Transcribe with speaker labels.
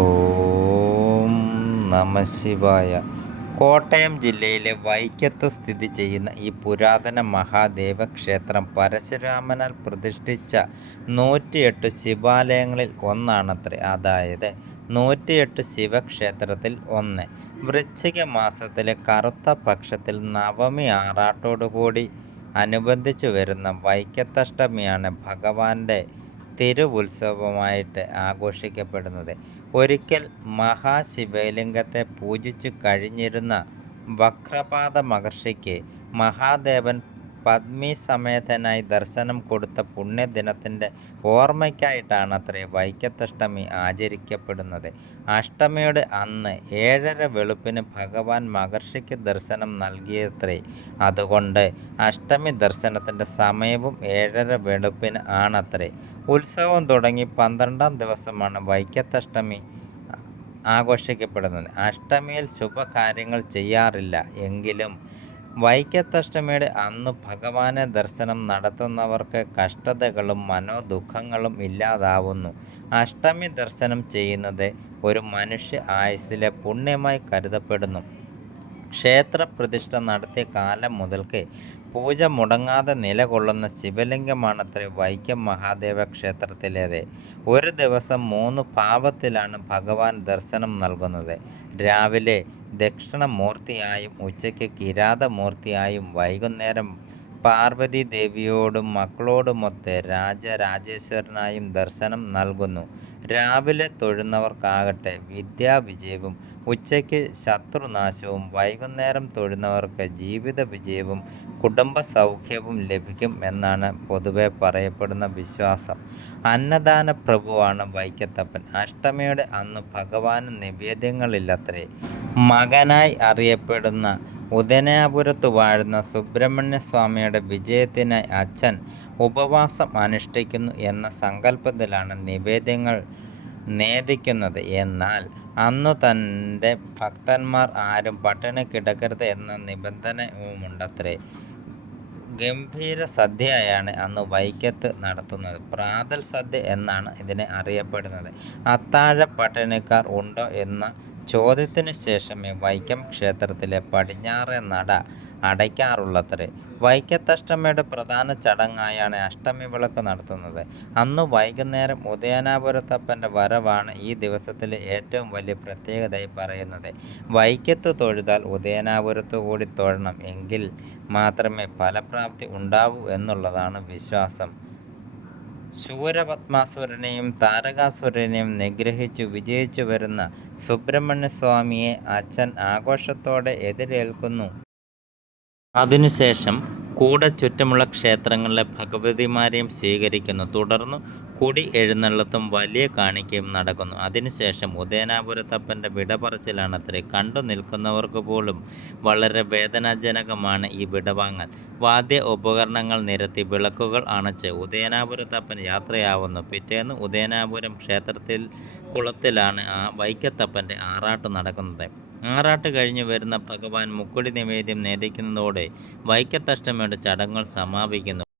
Speaker 1: ഓം നമ ശിവായ. കോട്ടയം ജില്ലയിലെ വൈക്കത്ത് സ്ഥിതി ചെയ്യുന്ന ഈ പുരാതന മഹാദേവ ക്ഷേത്രം പരശുരാമനാൽ പ്രതിഷ്ഠിച്ച നൂറ്റിയെട്ട് ശിവാലയങ്ങളിൽ ഒന്നാണത്രേ. അതായത് നൂറ്റിയെട്ട് ശിവക്ഷേത്രത്തിൽ ഒന്ന്. വൃശ്ചിക മാസത്തിലെ കറുത്ത പക്ഷത്തിൽ നവമി ആറാട്ടോടുകൂടി അനുബന്ധിച്ചു വരുന്ന വൈക്കത്തഷ്ടമിയാണ് ഭഗവാന്റെ തിരുവുത്സവമായിട്ട് ആഘോഷിക്കപ്പെടുന്നത്. ഒരിക്കൽ മഹാശിവലിംഗത്തെ പൂജിച്ചു കഴിഞ്ഞിരുന്ന വക്രപാദ മഹർഷിക്ക് മഹാദേവൻ പത്നി സമേതനായി ദർശനം കൊടുത്ത പുണ്യദിനത്തിന്റെ ഓർമ്മയ്ക്കായിട്ടാണ് അത്രേ വൈക്കത്തഷ്ടമി ആചരിക്കപ്പെടുന്നത്. അഷ്ടമിയുടെ അന്ന് ഏഴര വെളുപ്പിന് ഭഗവാൻ മഹർഷിക്ക് ദർശനം നൽകിയത്രേ. അതുകൊണ്ട് അഷ്ടമി ദർശനത്തിന്റെ സമയവും ഏഴര വെളുപ്പിന് ആണത്രേ. ഉത്സവം തുടങ്ങി പന്ത്രണ്ടാം ദിവസമാണ് വൈക്കത്തഷ്ടമി ആഘോഷിക്കപ്പെടുന്നത്. അഷ്ടമിയിൽ ശുഭകാര്യങ്ങൾ ചെയ്യാറില്ല. എങ്കിലും വൈക്കത്തഷ്ടമിയുടെ അന്ന് ഭഗവാനെ ദർശനം നടത്തുന്നവർക്ക് കഷ്ടതകളും മനോദുഃഖങ്ങളും ഇല്ലാതാവുന്നു. അഷ്ടമി ദർശനം ചെയ്യുന്നത് ഒരു മനുഷ്യ ആയുസ്സിലെ പുണ്യമായി കരുതപ്പെടുന്നു. ക്ഷേത്രപ്രതിഷ്ഠ നടത്തിയ കാലം മുതൽക്കേ പൂജ മുടങ്ങാതെ നിലകൊള്ളുന്ന ശിവലിംഗമാണത്രേ വൈക്കം മഹാദേവ ക്ഷേത്രത്തിലേത്. ഒരു ദിവസം മൂന്ന് ഭാവത്തിലാണ് ഭഗവാൻ ദർശനം നൽകുന്നത്. രാവിലെ ദക്ഷിണമൂർത്തിയായും ഉച്ചയ്ക്ക് കിരാതമൂർത്തിയായും വൈകുന്നേരം പാർവതി ദേവിയോടും മക്കളോടുമൊത്ത് രാജരാജേശ്വരനായും ദർശനം നൽകുന്നു. രാവിലെ തൊഴുന്നവർക്കാകട്ടെ വിദ്യാവിജയവും ഉച്ചയ്ക്ക് ശത്രുനാശവും വൈകുന്നേരം തൊഴുന്നവർക്ക് ജീവിത വിജയവും കുടുംബ സൗഖ്യവും ലഭിക്കും എന്നാണ് പൊതുവെ പറയപ്പെടുന്ന വിശ്വാസം. അന്നദാന പ്രഭുവാണ് വൈക്കത്തപ്പൻ. അഷ്ടമിയുടെ അന്ന് ഭഗവാന് നിവേദ്യങ്ങളില്ലത്രേ. മകനായി അറിയപ്പെടുന്ന ഉദയനാപുരത്ത് വാഴുന്ന സുബ്രഹ്മണ്യസ്വാമിയുടെ വിജയത്തിനായി അച്ഛൻ ഉപവാസം അനുഷ്ഠിക്കുന്നു എന്ന സങ്കല്പത്തിലാണ് നിവേദ്യങ്ങൾ നേദിക്കുന്നത് എന്നാൽ അന്നു തന്റെ ഭക്തന്മാർ ആരും പട്ടിണി കിടക്കരുത് എന്ന നിബന്ധനവുമുണ്ടത്രേ ഗംഭീര സദ്യയാണ് അന്ന് വൈക്കത്ത് നടത്തുന്നത്. പ്രാതൽ സദ്യ എന്നാണ് ഇതിനെ അറിയപ്പെടുന്നത്. അത്താഴ പട്ടിണിക്കാർ ഉണ്ടോ എന്ന ചോദ്യത്തിന് ശേഷമേ വൈക്കം ക്ഷേത്രത്തിലെ പടിഞ്ഞാറ് നട അടയ്ക്കാറുള്ളത്രേ. വൈക്കത്തഷ്ടമിയുടെ പ്രധാന ചടങ്ങായാണ് അഷ്ടമി വിളക്ക് നടത്തുന്നത്. അന്ന് വൈകുന്നേരം ഉദയനാപുരത്തപ്പന്റെ വരവാണ് ഈ ദിവസത്തിലെ ഏറ്റവും വലിയ പ്രത്യേകതയായി പറയുന്നത്. വൈക്കത്ത് തൊഴുതാൽ ഉദയനാപുരത്തു കൂടി തൊഴണം എങ്കിൽ മാത്രമേ ഫലപ്രാപ്തി ഉണ്ടാവൂ എന്നുള്ളതാണ് വിശ്വാസം. ശൂരപത്മാസുരനെയും താരകാസുരനെയും നിഗ്രഹിച്ചു വിജയിച്ചു വരുന്ന സുബ്രഹ്മണ്യസ്വാമിയെ അച്ഛൻ ആഘോഷത്തോടെ എതിരേൽക്കുന്നു. അതിനുശേഷം കൂടെ ചുറ്റുമുള്ള ക്ഷേത്രങ്ങളിലെ ഭഗവതിമാരെയും സ്വീകരിക്കുന്നു. തുടർന്ന് കുടി എഴുന്നള്ളത്തും വലിയ കാണിക്കയും നടക്കുന്നു. അതിനുശേഷം ഉദയനാപുരത്തപ്പന്റെ വിടപറച്ചിലാണത്രേ. കണ്ടു നിൽക്കുന്നവർക്ക് പോലും വളരെ വേദനാജനകമാണ് ഈ വിടവാങ്ങൽ വാദ്യ ഉപകരണങ്ങൾ നിരത്തി വിളക്കുകൾ അണച്ച് ഉദയനാപുരത്തപ്പൻ യാത്രയാവുന്നു. പിറ്റേന്ന് ഉദയനാപുരം ക്ഷേത്രത്തിൽ കുളത്തിലാണ് ആ വൈക്കത്തപ്പന്റെ ആറാട്ട് നടക്കുന്നത്. ആറാട്ട് കഴിഞ്ഞു വരുന്ന ഭഗവാൻ മുക്കുടി നിവേദ്യം നേദിക്കുന്നതോടെ വൈക്കത്തഷ്ടമിയുടെ ചടങ്ങുകൾ സമാപിക്കുന്നു.